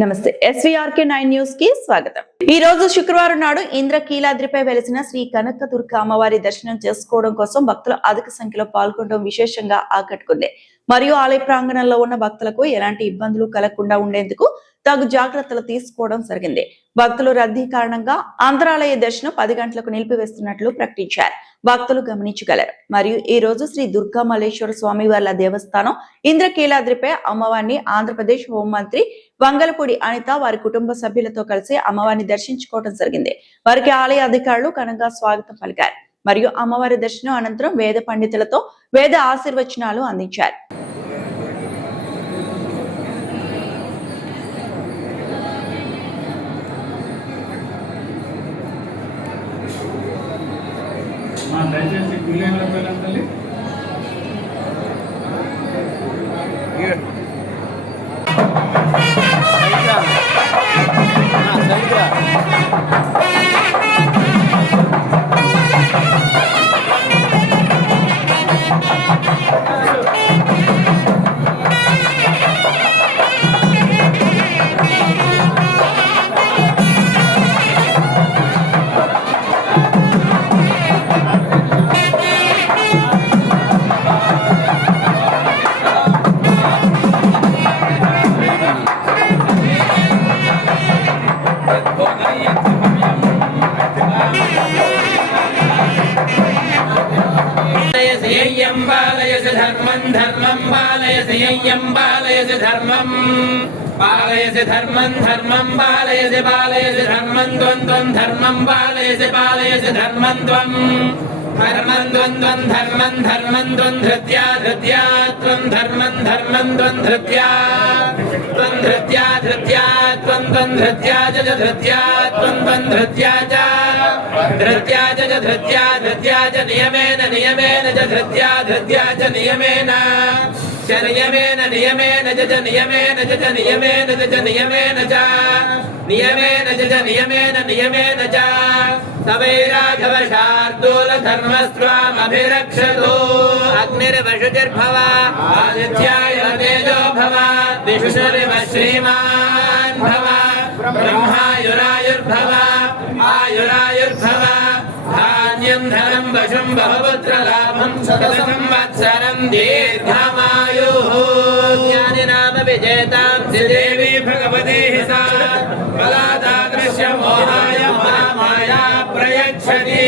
నమస్తే SVRK 9 news కి స్వాగతం। ఈ రోజు శుక్రవారం నాడు ఇంద్రకీలాద్రిపై వెలిసిన శ్రీ కనకదుర్గ అమ్మవారి దర్శనం చేసుకోవడం కోసం భక్తులు అధిక సంఖ్యలో పాల్గొనడం విశేషంగా ఆకట్టుకుంది। మరియు ఆలయ ప్రాంగణంలో ఉన్న భక్తులకు ఎలాంటి ఇబ్బందులు కలగకుండా ఉండేందుకు తగు జాగ్రత్తలు తీసుకోవడం జరిగింది। భక్తులు రద్దీ కారణంగా అంతరాలయ దర్శనం 10 గంటలకు నిలిపివేస్తున్నట్లు ప్రకటించారు। భక్తులు గమనించగలరు। మరియు ఈ రోజు శ్రీ దుర్గా మల్లేశ్వర స్వామి వారి దేవస్థానం ఇంద్రకీలాద్రిపై అమ్మవారిని ఆంధ్రప్రదేశ్ హోంమంత్రి వంగలపూడి అనిత వారి కుటుంబ సభ్యులతో కలిసి అమ్మవారిని దర్శించుకోవడం జరిగింది। వారికి ఆలయ అధికారులు ఘనంగా స్వాగతం పలికారు। మరియు అమ్మవారి దర్శనం అనంతరం వేద పండితులతో వేద ఆశీర్వచనాలు అందించారు। దయచేసి క్యూలైన్లో వెళ్ళండి। धर्मं पालयसि यं पालयसि धर्मं पालयसि धर्मं पालयसि पालयसि धर्मं त्वं धर्मं पालयसि पालयसि धर्मं त्वं धर्मं त्वं धृत्या त्वं धर्मं त्वं धृत्या त्वं धृत्या च धृत्या त्वं धृत्या च नियमेन च धृत्या च नियमेन नियमेन च सवैराघव शार्दूल धर्मस्त्वामभिरक्षतो अग्निर्वशुतिर्भव आदित्याय तेजो भव विष्णुरिव श्रीमान् भव ब्रह्मायुरायुर्भव आयुरायुर्भव धान्यं धनं वशं बहुपुत्रलाभं शतसंवत्सरं दीर्घमायुः ज्ञानिनाम विजेतां देवी भगवती सा बलादादृश्य मोहाय महामाया प्रयच्छति।